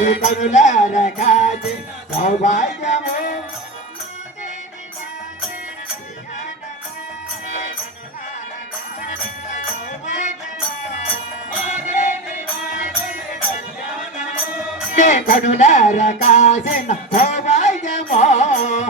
కళ్యాణము నీ కనులార కాచి సౌభాగ్యము. నీ కనులార కాచిన సౌభాగ్యము.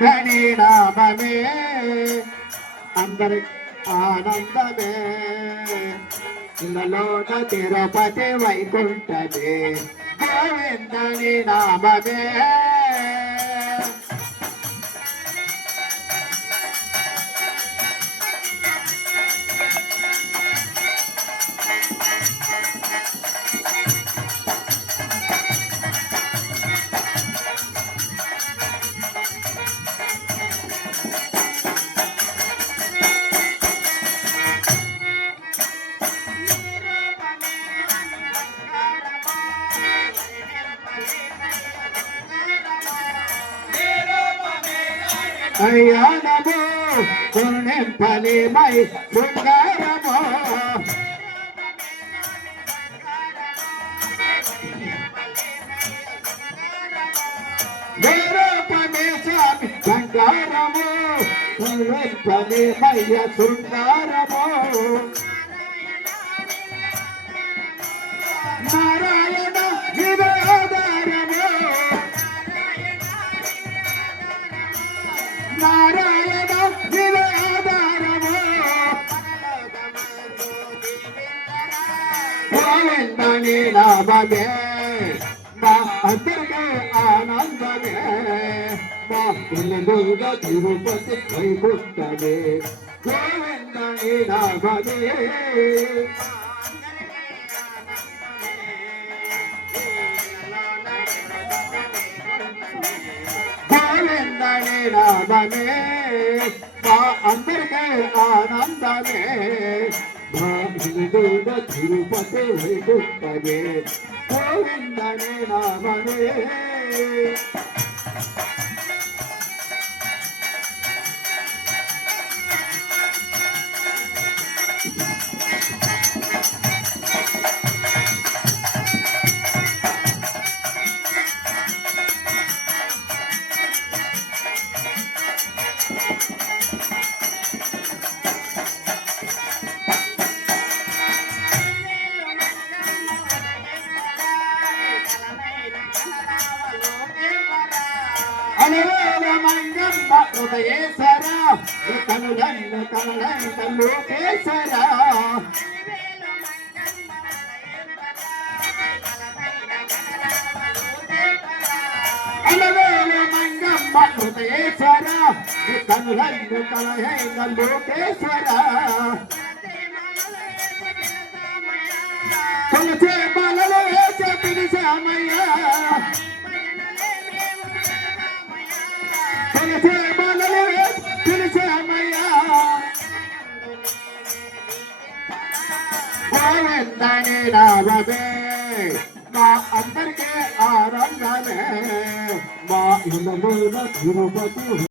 ధని నామమే అందరి ఆనందమే ఇళ్ళలోన తిరుపతి వైకుంఠమే గోవిందని నామమే అయ్యానము పుణ్యంపలిమై శృంగారము వేరూపమే స్వామి బంగారము పుణ్యంపలిమయ్య శృంగారము నారాయణ గోవిందని నామమే మా అందరికీ ఆనందమే. మా పిల్లలుగా తిరుపతి వైకుంఠమే గోవిందని మా అందరికీ ఆనందమే. తిరుపతి వైకుంఠమే. గోవిందనే నామనే మంగమ్మ హృదయేశ్వర కనులైన కనులైన లోకేశ్వర. అలవేల కనులైన కనులైన లోకేశ్వర. కొలచే బాలలో వేచే పిలిచామయ్య గోవిందని నామమే మా అందరికీ మా ఇళ్ళలో తిరుపతి